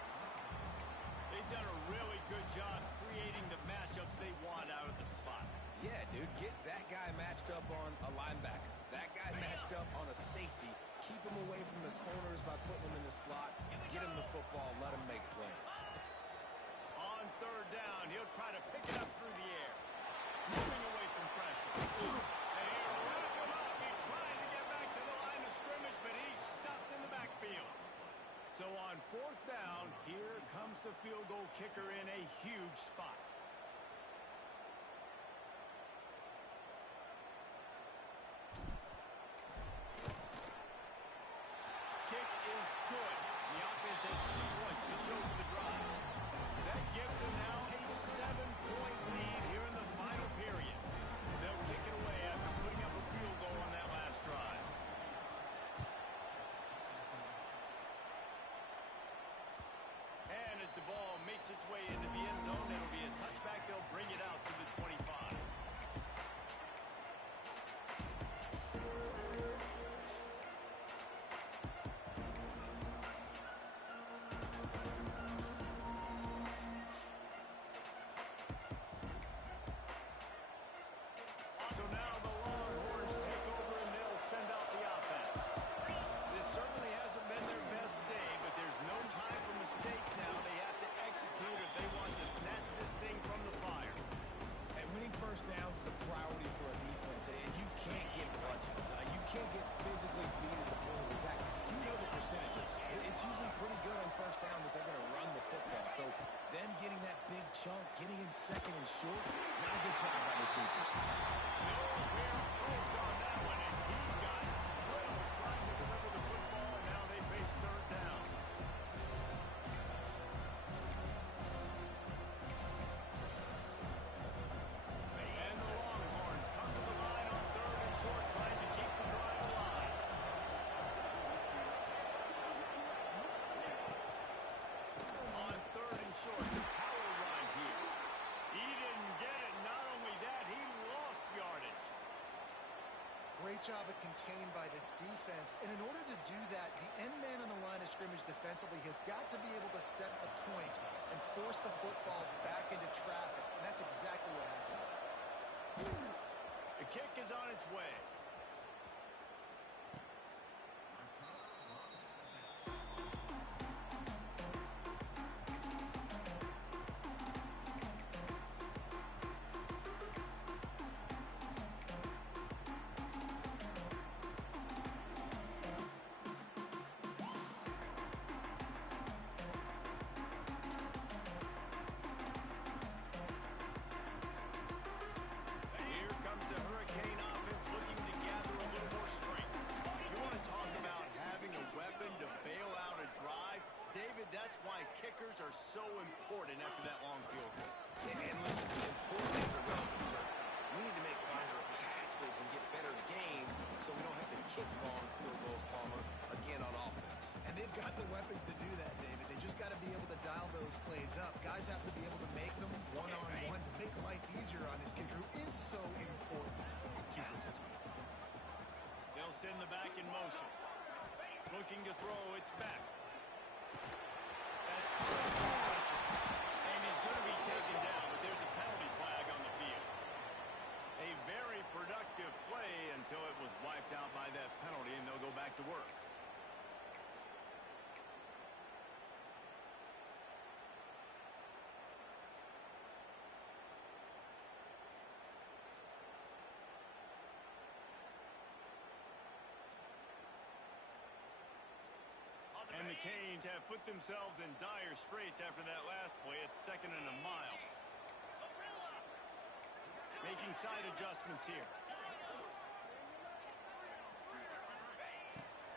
They've done a really good job creating the matchups they want out of the slot. Yeah, dude, get that guy matched up on a linebacker. That guy matched up on a safety. Keep him away from the corners by putting him in the slot. Get him the football, let him make plays. On 3rd down, he'll try to pick it up through the air. Moving away from pressure. They wrap him up. He tried to get back to the line of scrimmage, but he's stopped in the backfield. So on 4th down, here comes the field goal kicker in a huge spot. Kick is good. The offense has 3 points to show for the drive. That gives them now a 7-point lead here in the final period. They'll kick it away after putting up a field goal on that last drive. And as the ball makes its way into the end zone, it'll be a touchback. They'll bring it out to the 25. So now the Longhorns take over and they'll send out the offense. This certainly hasn't been their best day, but there's no time for mistakes now. They have to execute if they want to snatch this thing from the fire. And winning first downs is a priority for a defense, and you can't get bludgeoned. You can't get physically beat at the point of attack. You know the percentages. It's usually pretty good on first down that they're going to run the football. So them getting that big chunk, getting in 2nd and short, not a good job by this defense. Nowhere close on that one as he got drilled trying to deliver the football, and now they face 3rd down. And the Longhorns come to the line on 3rd and short, trying to keep the drive alive. On 3rd and short, the power run here. He didn't get it. Not only that, he lost yardage. Great job at contained by this defense. And in order to do that, the end man on the line of scrimmage defensively has got to be able to set the point and force the football back into traffic. And that's exactly what happened. The kick is on its way. dial those plays up. Guys have to be able to make them one-on-one to make life easier on this kicker, who is so important to the team. They'll send the back in motion. Looking to throw, it's back. That's correct. And he's going to be taken down, but there's a penalty flag on the field. A very productive play until it was wiped out by that penalty, and they'll go back to work. And the Canes have put themselves in dire straits after that last play. It's 2nd and a mile. Making side adjustments here.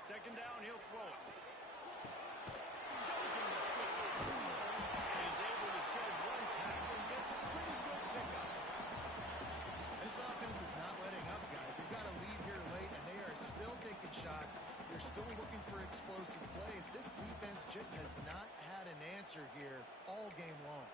2nd down, he'll throw it. Shows him the stick. He's able to shed one tackle and gets a pretty good pickup. This offense is not letting up, guys. They've got a lead here late, and they are still taking shots. They're still looking for explosive plays. This defense just has not had an answer here all game long.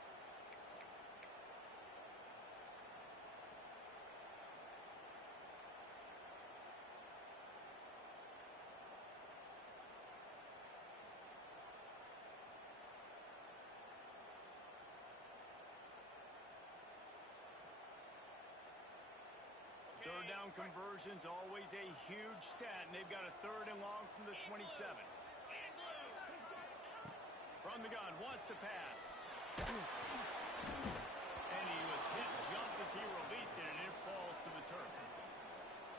Third down conversions, always a huge stat, and they've got a 3rd and long from the 27. From the gun, wants to pass. And he was hit just as he released it, and it falls to the turf.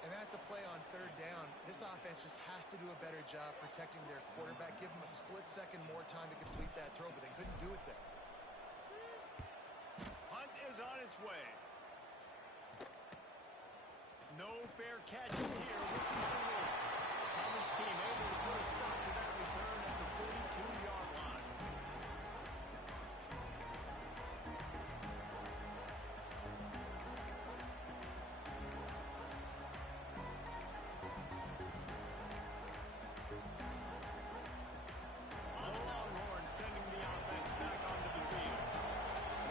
And that's a play on 3rd down. This offense just has to do a better job protecting their quarterback. Give them a split second more time to complete that throw, but they couldn't do it there. Hunt is on its way. No fair catches here. Looking for Wood. Cummins' team able to put a stop to that return at the 42-yard line. The Longhorns sending the offense back onto the field.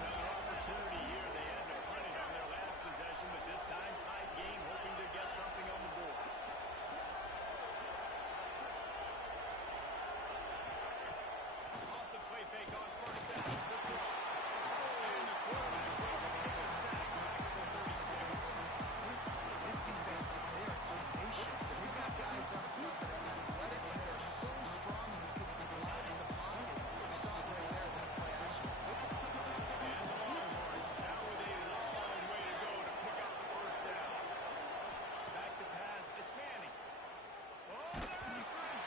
Another opportunity here. They had to punt it on their last possession, but this time tied game, hoping to get something on the board. Off the play fake on 1st down. The throw. And the quarterback will take a sack back at the 36. This defense, they are tenacious, and we've got guys on the front that are athletic, and they are so strong and they can collapse the pocket. You saw it right there in that play action. And the Longhorns now with a long way to go to pick up the 1st down. Back to pass. It's Manning. Oh, they're after him.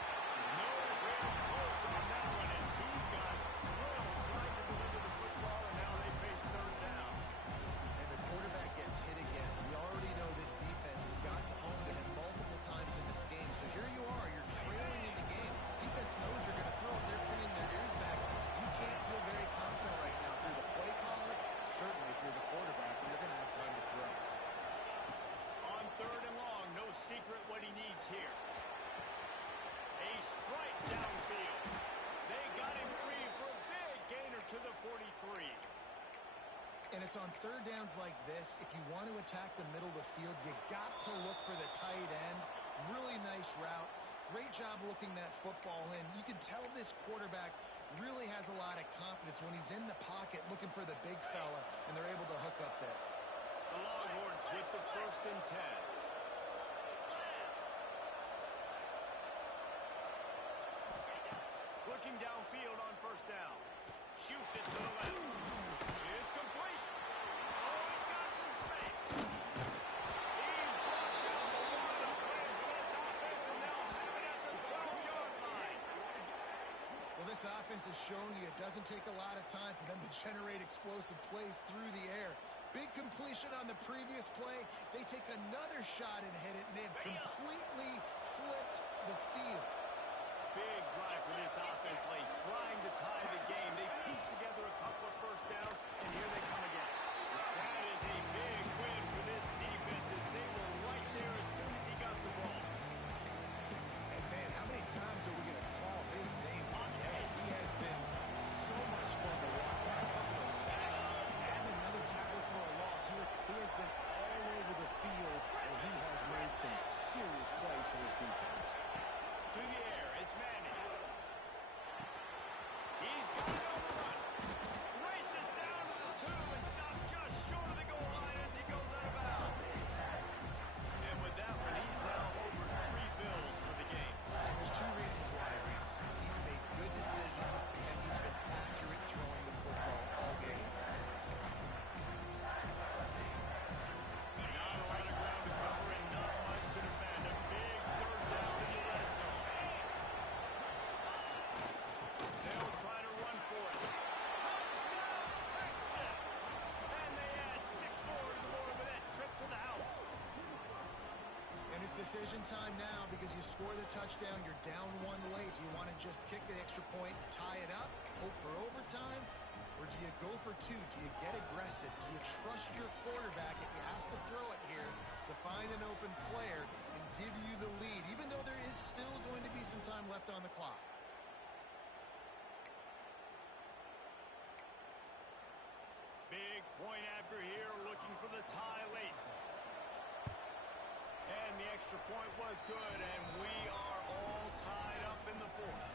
Nowhere close on that one as he got drilled trying to deliver the football, and now they face 3rd down. And the quarterback gets hit again. We already know this defense has gotten home to him multiple times in this game. So here you are, you're trailing in the game. Defense knows you're going to throw it. They're putting their ears back. You can't feel very confident right now through the play caller, certainly through the quarterback, that you're going to have time to throw. On 3rd and long, no secret what he needs here. A strike downfield. They got him free for a big gainer to the 43. And it's on 3rd downs like this. If you want to attack the middle of the field, you got to look for the tight end. Really nice route. Great job looking that football in. You can tell this quarterback really has a lot of confidence when he's in the pocket looking for the big fella, and they're able to hook up there. The Longhorns with the 1st and 10. Looking downfield on 1st down. Shoots it to the left. It's complete. Oh, he's got some space. He's brought down the one of plays for this offense, and they'll have it at the 12-yard line. Well, this offense is showing you it doesn't take a lot of time for them to generate explosive plays through the air. Big completion on the previous play. They take another shot and hit it, and they've completely flipped the field. Big drive for this offense late, trying to tie the game. They pieced together a couple of 1st downs, and here they come again. That is a big win for this defense as they were right there as soon as he got the ball. And man, how many times are we going to call his name today? He has been so much some serious plays for this defense. To the air, it's Manning. He's got it on the run. Races down to the 2 and stopped just short of the goal line as he goes out of bounds. And with that one, he's now over 3 bills for the game. And there's 2 reasons why, Reese. He's made good decisions, and he's been accurate throwing the football all game. Not a lot of ground to cover and not much to defend. A big 3rd down in the red zone. They'll try to run for it. Touchdown, Texas! And they add 6 more to the board with that trip to the house. And it's decision time now because you score the touchdown, you're down 1 late. Do you want to just kick an extra point and tie it up, hope for overtime? Or do you go for 2? Do you get aggressive? Do you trust your quarterback if he has to throw it here to find an open player and give you the lead, even though there is still going to be some time left on the clock? Big point after here, looking for the tie late. And the extra point was good, and we are all tied up in the 4th.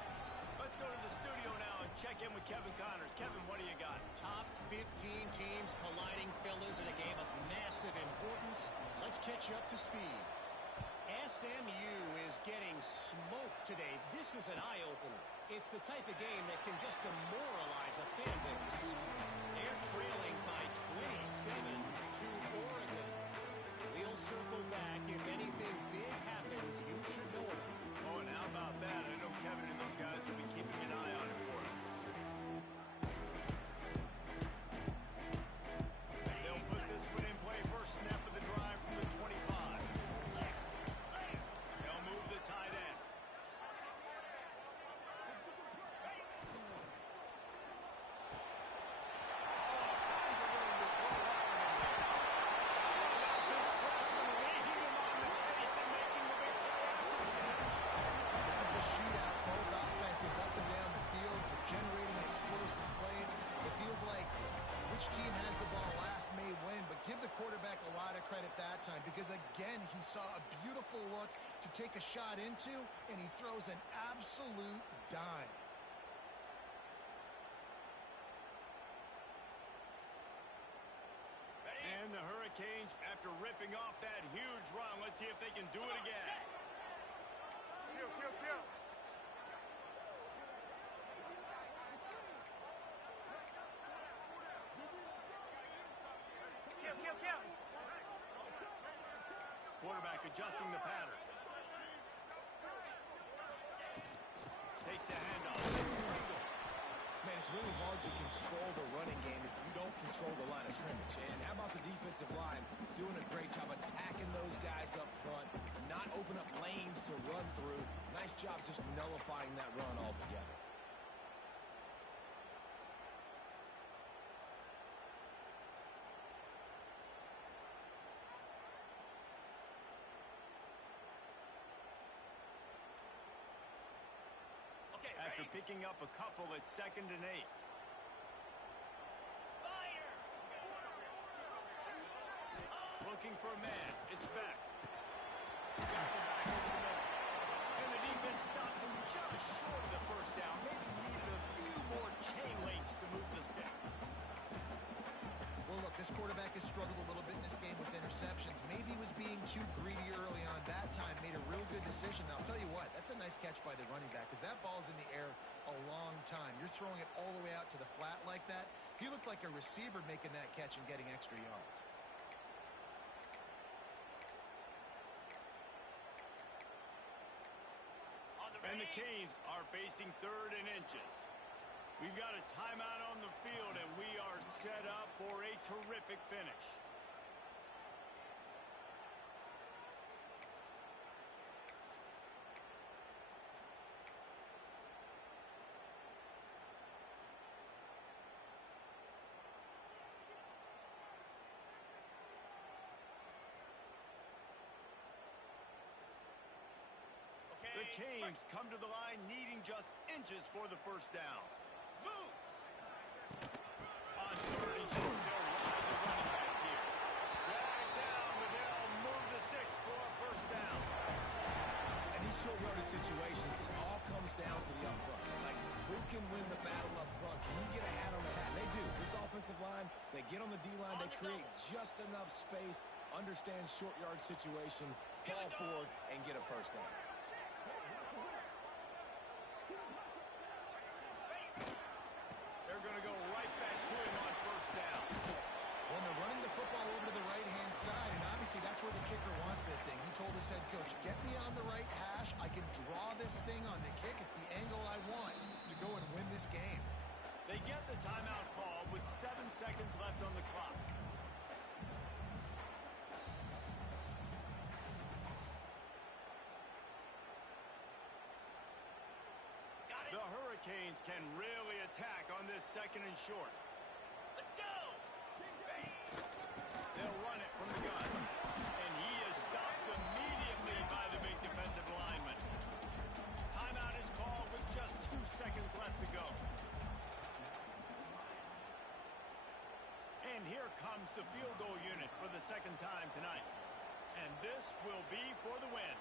Let's go to the studio now and check in with Kevin Connors. Kevin, what do you got? Top 15 teams colliding, fellas, in a game of massive importance. Let's catch you up to speed. SMU is getting smoked today. This is an eye-opener. It's the type of game that can just demoralize a fan base. They're trailing by 27 to Oregon. We'll circle back. If anything big happens, you should know it. Oh, and how about that? I know Kevin and those guys will be keeping an eye on it for us. They'll put this one in play. First snap of the drive from the 25. They'll move the tight end. This is a shootout, both offenses up and down the field, generating explosive plays. It feels like which team has the ball last may win, but give the quarterback a lot of credit that time because, again, he saw a beautiful look to take a shot into, and he throws an absolute dime. And the Hurricanes, after ripping off that huge run, let's see if they can do it again. Quarterback adjusting the pattern. Takes the handoff. Man, it's really hard to control the running game if you don't control the line of scrimmage. And how about the defensive line doing a great job attacking those guys up front, not open up lanes to run through. Nice job just nullifying that run altogether. After picking up a couple at 2nd and 8. Looking for a man. It's back. Got the back over the middle. And the defense stops him just short of the first down. Maybe needed a few more chain links to move the sticks. Well, look, this quarterback has struggled a little bit in this game with interceptions. Maybe he was being too greedy early on. That time made a real good decision. I'll tell you what, that's a nice catch by the running back because that ball's in the air a long time. You're throwing it all the way out to the flat like that. He looked like a receiver making that catch and getting extra yards. And the Canes are facing 3rd and inches. We've got a timeout on the field, and we are set up for a terrific finish. The Canes come to the line needing just inches for the first down. Moves. On 3rd and short, they'll ride the running back here. Drag down, but they'll move the sticks for a first down. situations, it all comes down to the up front. Like, who can win the battle up front? Can you get a hat on the hat? They do. This offensive line, they get on the D-line, they create just enough space, understand short yard situation, fall forward, and get a first down. They're going to go right back to him on first down. Well, they're running the football over to the right-hand side, and obviously that's where the kicker wants this thing. He told his head coach, get me on the right hash. I can draw this thing on the kick. It's the angle I want to go and win this game. They get the timeout call with 7 seconds left on the clock. The Hurricanes can really attack on this second and short. Let's go! They'll run it from the gun. And he is stopped immediately by the big defensive lineman. Timeout is called with just 2 seconds left to go. And here comes the field goal unit for the second time tonight. And this will be for the win.